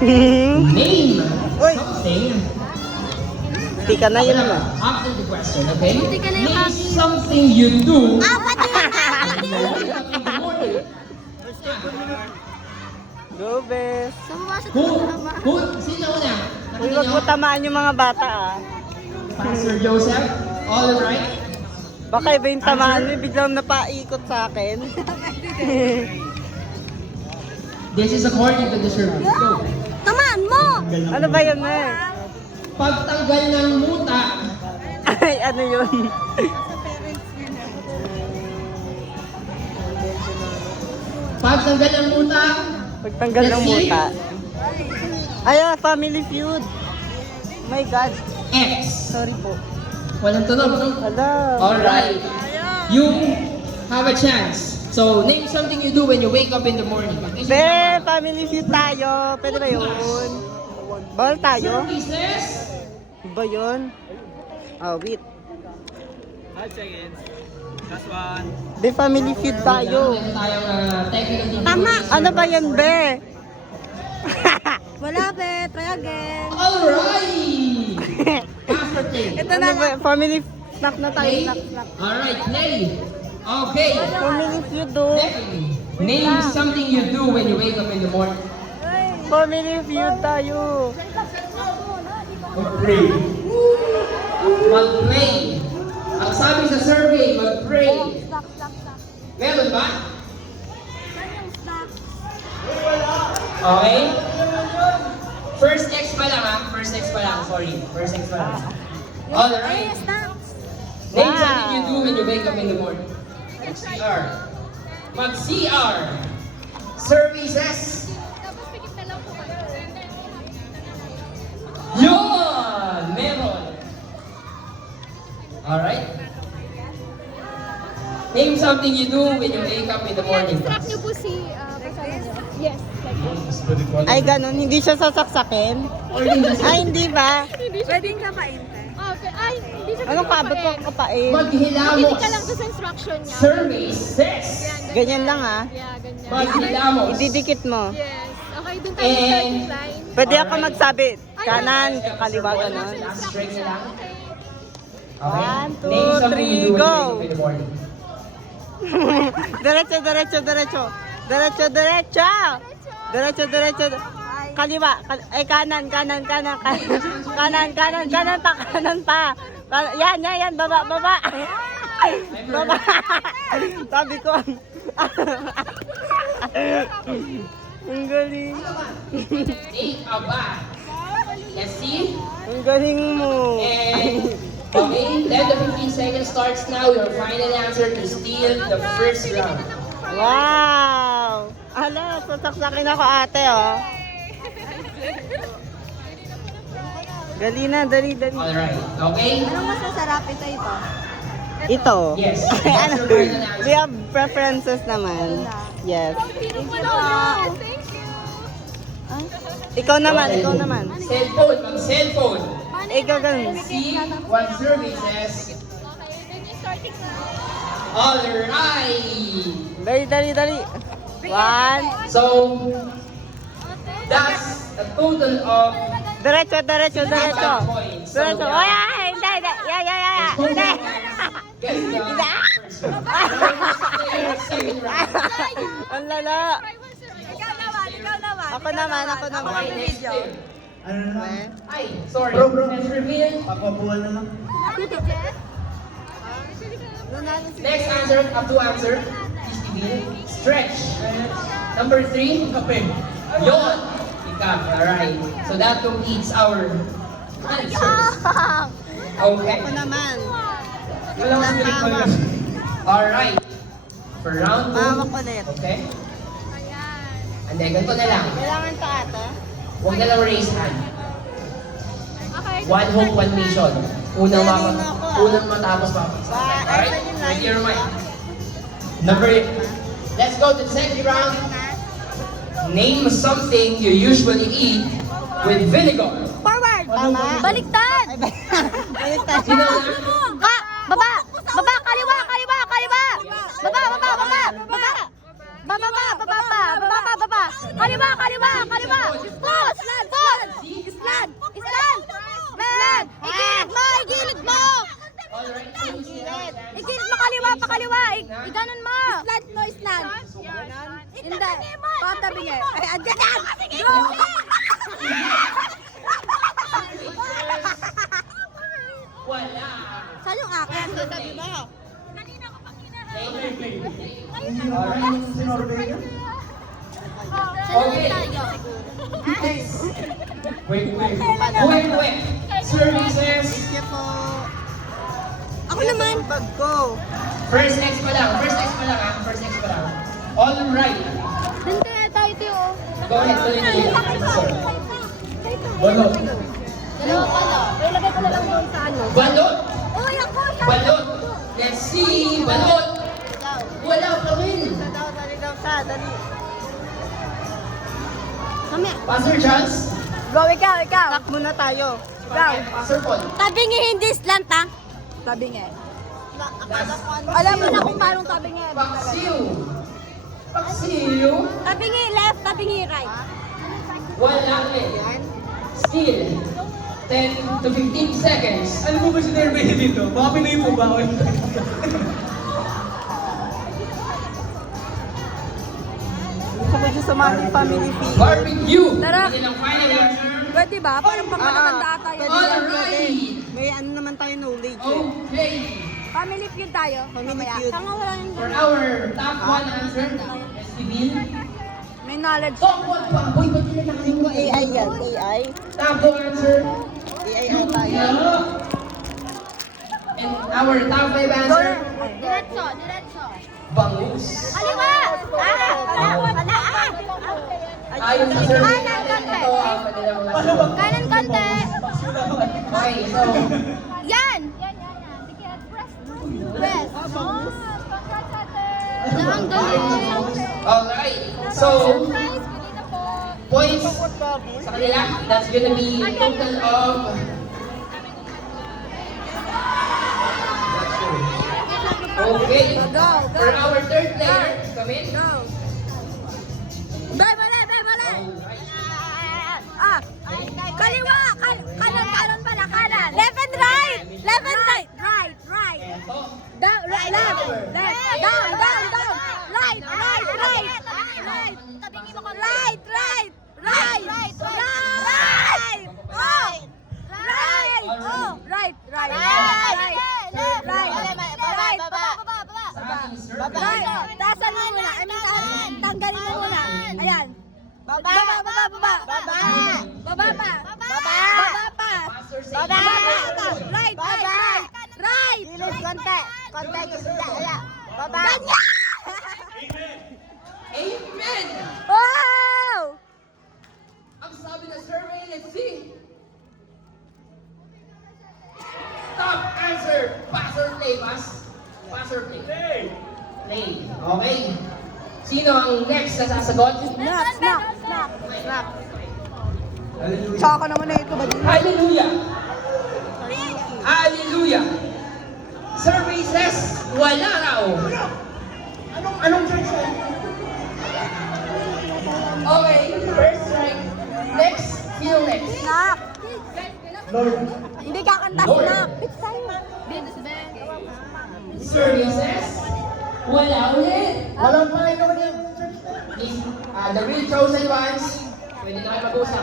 Name Uy. something. Hindi ka na yun mo. After the question, okay? Hindi ka na yung Name aking- something you do. Pati in the morning. Go, bes. Who? Sino una? Uy, wag mo tamaan yung mga bata ah. Pastor Joseph. All right. Baka iba yung tamaan mo, biglang napaikot sa akin. This is according to the survey. Go. Tamaan mo! Ano ba yun eh? Pagtanggal ng muta. Ay, ano yun? Pagtanggal ng muta. Pagtanggal ng muta. Ay, Family Feud. My God. X. Sorry po. Walang tunog, no? Hello. Alright. You have a chance. So, name something you do when you wake up in the morning. Be, Family Feud tayo. Pwede ba yun? Bawal tayo? Services. Ba yun? Oh, wait. 5 seconds. Last one. Be, Family Feud tayo. Meron tayong technical Tama. Ano ba yan, Be? Wala, be. Try again. Alright! Pastor Clay. Ito na ba? Family Snack na tayo. Clay. Snack. Alright, Clay. Okay. Family Feud do. Name something you do when you wake up in the morning. Family Feud tayo. Mag-pray. Mag-pray. Ang sabi sa survey, mag-pray. Stop. Meron ba? Stop. Okay? First X pa lang ha. First X pa lang. Sorry. First X pa lang. Alright. Stop. Name something you do when you wake up in the morning. Mag-CR. Mag-CR. Services. Yun! Meron. Alright. Name something you do when you wake up in the morning. Track niyo po si kasama niyo. Yes. Ay, ganun. Hindi siya sasaksakin? Ay, hindi ba? Pwedeng kapain ka. Okay. Ay, hindi siya Anong kabot ko kapain? Maghilamos. Hindi ka lang sa instruction niya. Services. Ganyan lang ah. Yeah, ganyan. Maghilamos. Ididikit mo. Yes. Okay, dun tayo sa starting line. Pwede ako magsabi. Kanan, kaliwa, ganun. Last straight na lang. One, two, Name something three, you do when you go. wake up in the morning. Diretso, diretso, diretso. Diretso, diretso. Diretso, diretso. Kaliwa. Ay, kanan, kanan, kanan, kanan. Kanan, kanan, kanan pa, kanan pa. Yan. Baba, baba. Baba. Sabi ko. Ang galing. Take a bath. Let's see. Ang galing mo. And, okay, 10 to 15 seconds starts now. Your final answer to steal the first round. Wow! Ala, sasaksakin ako ate, oh. Dali na, dali. Alright, okay? Anong mas masarap ito? Ito. Yes. Ay, ano? That's your final answer. We have preferences naman. Yes. Thank you. Ikaw naman. Cellphone, mag-cellphone. Ikaw ganun. See what survey says. Alright. Dali. One. So, that's a total of Diretso. 5 points. So, Diretso. Ay, hindi. Yeah. Hindi. Get the first round. Second round. Ang lala. Ikaw naman. Ako naman. Okay, next game. Ano naman? Ay, sorry. Bro. Let's reveal. Papabuhan na lang. Next answer, up to answer. Please reveal. Stretch. Number 3. Kape. Yon. Ika. Alright. So that completes our answers. Okay. Ako naman. Walang spirit pa lang. Alright. For round 2. Mawak ulit. Okay? Hindi, ganito na lang. Kailangan to ate. Huwag na lang raise hand. Okay. One hope, one mission. Unang matapos mapag. Alright? With your mind. Let's go to the second round. Name something you usually eat with vinegar. Forward. Tama. Baliktad. Baliktad. Sino na? Baba. Kaliwa. Baba. Kaliwa. Pause. dyan! Go! Wala. Saan yung akin? Sabi mo. Kanina ko pa Alright. Si Norbea. Okay. Wait. Services. Thank you po. Ako naman. Bag ko. First X pa lang ha. First X pa lang. All right. Hindi, tayo ito oh. Go ahead. Tuloy na yun. Balot. Dalawa pala. Pero lagay ko na lang doon sa ano. Balot. Uy, ako! Balot. Let's see. Balot. Wala pa rin. Dali daw sa. Dali. Kami. Pastor Charles. Go, ikaw. Lock muna tayo. Okay. Pastor Paul. Tabingi hindi slant ha? Tabingi. Alam mo na kung paano tabingi. Paksiw. Tabingi left, tabingi right. Wala rin. Still. 10 to 15 seconds. Ano mo ba si Norbea dito? Baka Pinoy po ba? Gusto ko dyan sa mga family fee. Barbecue. Tara. Hindi lang final answer. Pwede ba? Parang pagkakatanda tayo. Alright. May ano naman tayo knowledge eh. Okay. Family feud tayo. Family feud. Tanga wala yung For our top 1 answer, Steven. may knowledge. Top 1 pa. Boy, ba't nila nakalimutan? AI yan. AI. Top 2 answer. AI ata yan. Yeah. And our top 5 answer, Diretso. bangus. Kaliwa! Ayon sa survey Kanan natin, konti. ito ang kanilang nasagot. Kanan konti. Okay, so, Yan! Press. Ang galing. alright. So, points sa kanila, that's gonna be total of... Okay. For our third player, come in. Mali. Kaliwa! Kanan pala, kanan. Left and right! Right. Down, left. Down. Right. Taasan mo muna. Tanggalin mo muna. Ayan. Baba pa. Right. Konti. Baba. Ganyan! Amen! Wow! Ang sabi ng survey, let's see. Top answer, Pastor Play, Pastor Play. Play. Okay. Sino ang next na sasagot? Snap. Tsaka naman na ito ba? Hallelujah! Hallelujah! Survey says, wala raw. Anong church yan? Okay, first strike. Next, sino next? Snap. Lord. Hindi kakanta Lord. snap. Survey says, wala ulit. Walang pangalan naman yung The real chosen ones, pwede na kayo mag-usap.